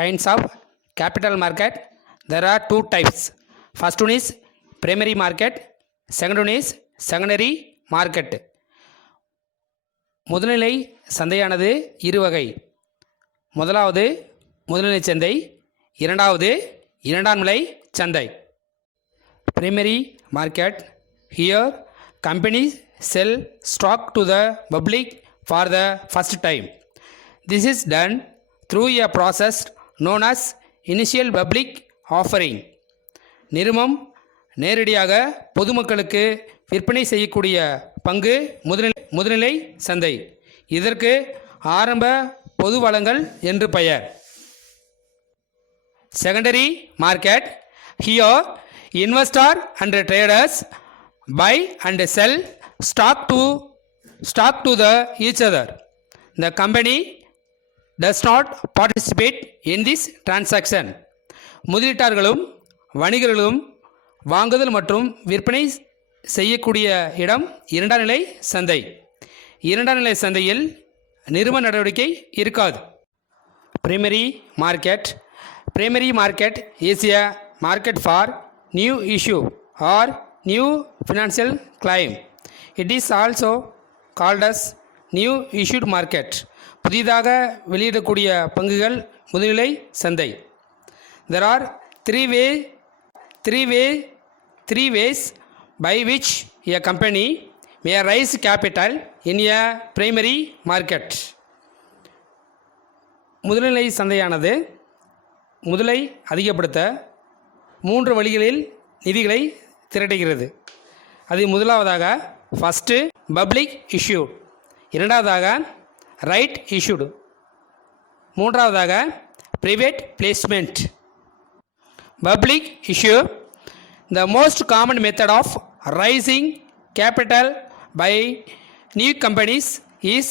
kinds of capital market. There are two types. First one is primary market, second one is secondary market. முதல்நிலை சந்தையானது இரு வகை. முதலாவது முதல்நிலை சந்தை, இரண்டாவது இரண்டாம் நிலை சந்தை. Primary market, here companies sell stock to the public for the first time. This is done through a process known as initial public offering. நிறுவனம் நேரடியாக பொதுமக்களுக்கு விற்பனை செய்யக்கூடிய பங்கு முதல்நிலை சந்தை. இதற்கு ஆரம்ப பொது வழங்கல் என்று பெயர். Secondary market, here investor and traders buy and sell stock to the each other. The company does not participate in this transaction. முதலீட்டாளர்களும் வணிகர்களும் வாங்குதல் மற்றும் விற்பனை செய்யக்கூடிய இடம் இரண்டாம் நிலை சந்தை. இரண்டாம் நிலை சந்தையில் நிறுவன நடவடிக்கை இருக்காது. Primary market. Primary market is a market for new issue or new financial claim. It is also called as new issued market. புதிதாக வெளியிடக்கூடிய பங்குகள் முதல்நிலை சந்தை. There are three ways by which a company may raise capital in a primary market. முதல்நிலை சந்தையானது முதலை அதிகப்படுத்த மூன்று வழிகளில் நிதிகளை திரட்டுகிறது. அது முதலாவதாக ஃபஸ்ட்டு பப்ளிக் இஷ்யூட், இரண்டாவதாக ரைட் இஷ்யூடு, மூன்றாவதாக private placement. Public issue, the most common method of raising capital by new companies is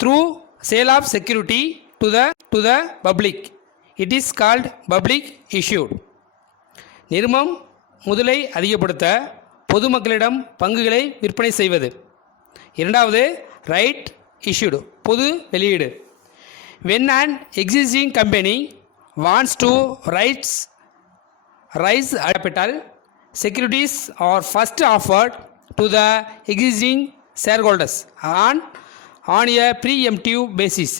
through sale of security to the public. It is called public issued. நிறுவனம் முதலை அதிகப்படுத்த பொதுமக்களிடம் பங்குகளை விற்பனை செய்வது. இரண்டாவது ரைட் இஷ்யூடு, பொது வெளியீடு. When an existing company wants to raise capital, securities are first offered to the existing shareholders on a preemptive basis.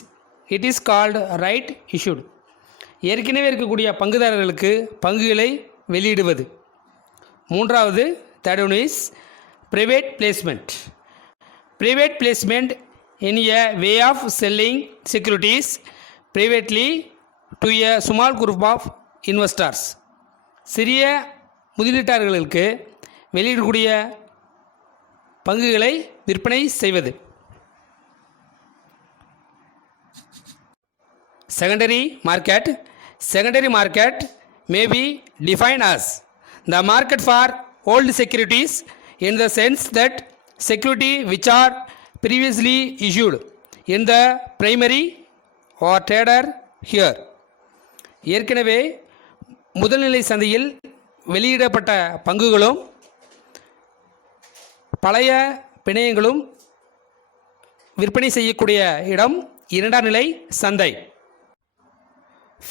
It is called right issued. ஏற்கனவே இருக்கக்கூடிய பங்குதாரர்களுக்கு பங்குகளை வெளியிடுவது. மூன்றாவது third one is private placement. Private placement in a way of selling securities privately to a small group of investors. சிறிய முதலீட்டாளர்களுக்கு வெளியிடக்கூடிய பங்குகளை விற்பனை செய்வது. Secondary market. Secondary market may be defined as the market for old securities in the sense that security which are previously issued in the primary or trader here. ஏற்கனவே முதல்நிலை சந்தையில் வெளியிடப்பட்ட பங்குகளும் பழைய பிணையங்களும் விற்பனை செய்யக்கூடிய இடம் இரண்டாம் நிலை சந்தை.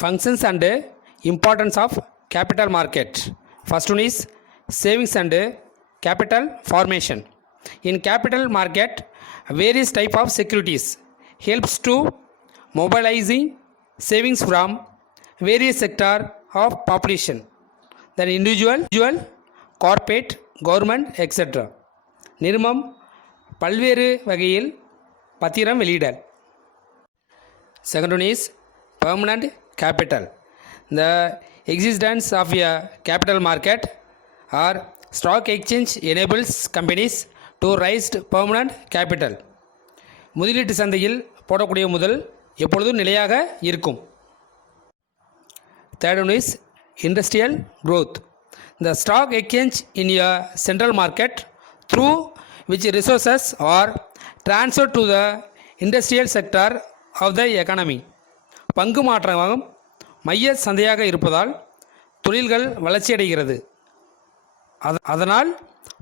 Functions and importance of capital market. First one is savings and capital formation. In capital market, various type of securities helps to mobilizing savings from various sector of population, then individual, corporate, government, etc. நிறுவனம் பல்வேறு வகையில் பத்திரம் வெளியிடல். Second one is permanent capital. The existence of a capital market or stock exchange enables companies to raise permanent capital. முதலீட்டு சந்தையில் போடக்கூடிய முதல் எப்பொழுதும் நிலையாக இருக்கும். Third one is industrial growth. The stock exchange in a central market through which resources are transferred to the industrial sector of the economy. பங்கு மாற்றம் மைய சந்தையாக இருப்பதால் தொழில்கள் வளர்ச்சியடைகிறது. அதனால்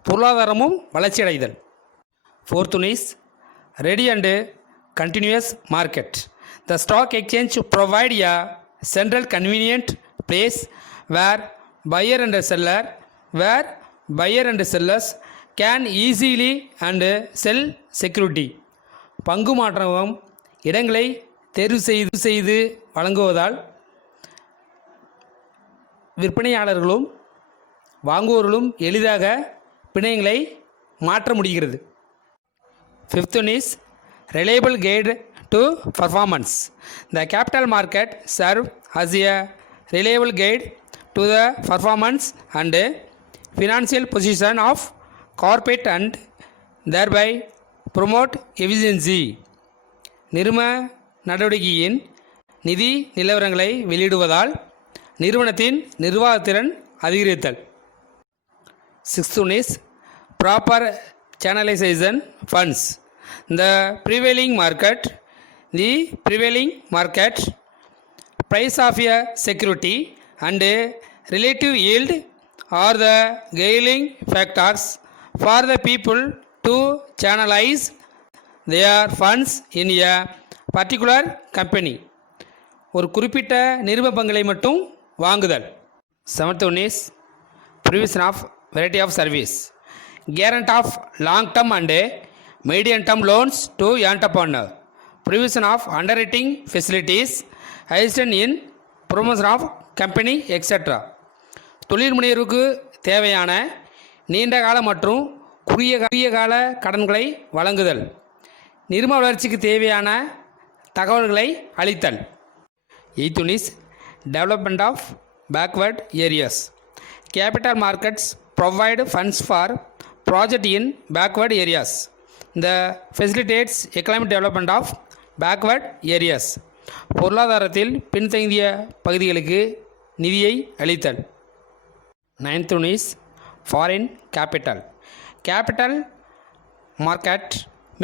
பொருளாதாரமும் வளர்ச்சியடைதல். Fourth one is ready and continuous market. The stock exchange provide a central convenient place where buyer and sellers can easily and sell security. பங்கு மாற்றகம் இடங்களை தேர்வு செய்து வழங்குவதால் விற்பனையாளர்களும் வாங்குவோர்களும் எளிதாக பிணையங்களை மாற்ற முடிகிறது. Fifth one is reliable guide to performance. The capital market serve as a reliable guide to the performance and financial position of corporate and thereby promote efficiency. நிறும நடவடிக்கையின் நிதி நிலவரங்களை வெளியிடுவதால் நிறுவனத்தின் நிர்வாகத்திறன் அதிகரித்தல். Sixth one is proper channelization funds. The prevailing market price of a security and relative yield are the guiding factors for the people to channelize their funds in a particular company. ஒரு குறிப்பிட்ட நிறுவன பங்களை மட்டும் வாங்குதல். Seventh one is provision of variety of service. Guarantee of long term and medium term loans to entrepreneur. Provision of underwriting facilities. Assistance in promotion of company etc. தொழில் முனைவோருக்கு தேவையான நீண்ட கால மற்றும் குறுகிய கால கடன்களை வழங்குதல். நிறுவன வளர்ச்சிக்கு தேவையான தகவல்களை அளித்தல். Eighth one is development of backward areas. Capital markets provide funds for project in backward areas. The facilitates economic development of backward areas. பொருளாதாரத்தில் பின்தங்கிய பகுதிகளுக்கு நிதியை அளித்தல். Ninth one is foreign capital. Capital market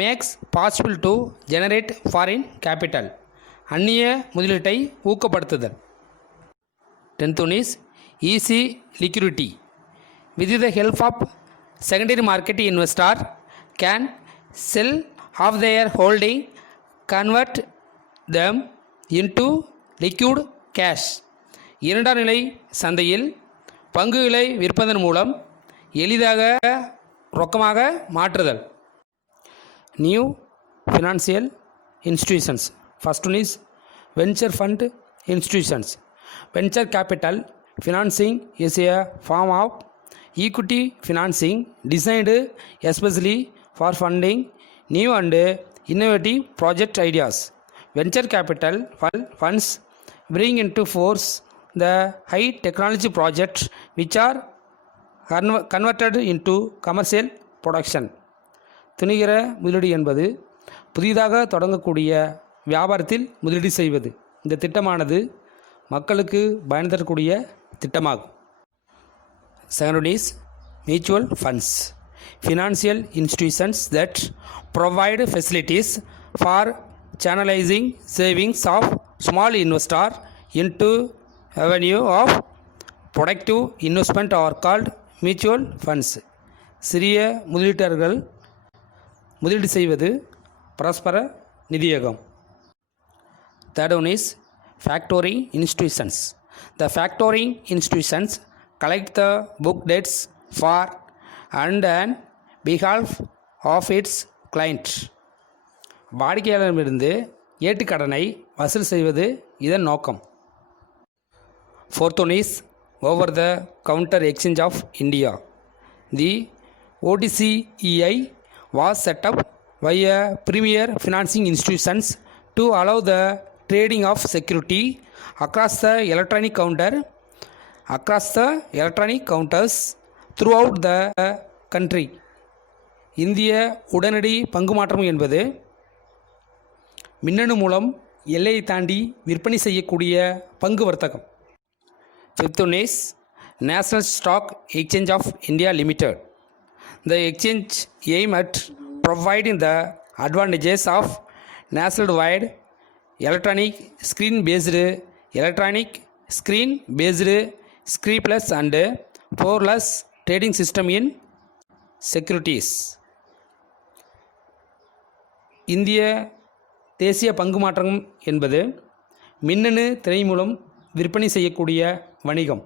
makes possible to generate foreign capital. அந்நிய முதலீட்டை ஊக்கப்படுத்துதல். Tenth one is easy liquidity. With the help of secondary market, investor can sell off their holding, convert them into liquid cash. இரண்டாம் நிலை சந்தையில் பங்குகளை விற்பதன் மூலம் எளிதாக ரொக்கமாக மாற்றுதல். New financial institutions. First one is venture fund institutions. Venture capital financing is a form of equity financing designed especially for funding new and innovative project ideas. Venture capital funds bring into force the high technology projects which are converted into commercial production. துணிகர முதலீடு என்பது புதிதாக தொடங்கக்கூடிய வியாபாரத்தில் முதலீடு செய்வது. இந்த திட்டமானது மக்களுக்கு பயன் தரக்கூடிய திட்டமாகும். Second one is mutual funds. Financial institutions that provide facilities for channelizing savings of small investor into avenue of productive investment are called mutual funds. சிறிய முதலீட்டாளர்கள் முதலீடு செய்வது பரஸ்பர நிதியகம். Third one is factoring institutions. The factoring institutions collect the book debts for and on behalf of its client. வாடிக்கையாளரிடமிருந்து ஏட்டுக்கடனை வசூல் செய்வது இதன் நோக்கம். Fourth one is over the counter exchange of India. The OTCEI was set up by a premier financing institutions to allow the trading of security across the electronic counters throughout the country. இந்திய உடனடி பங்கு மாற்றம் என்பது மின்னணு மூலம் எல்லையை தாண்டி விற்பனை செய்யக்கூடிய பங்கு வர்த்தகம். Fifth one is National Stock Exchange of India Limited. The exchange aim at providing the advantages of nationwide electronic screen-based screenless and poreless trading system in securities. இந்திய தேசிய பங்கு மாற்றம் என்பது மின்னணு திரை மூலம் விற்பனை செய்யக்கூடிய வணிகம்.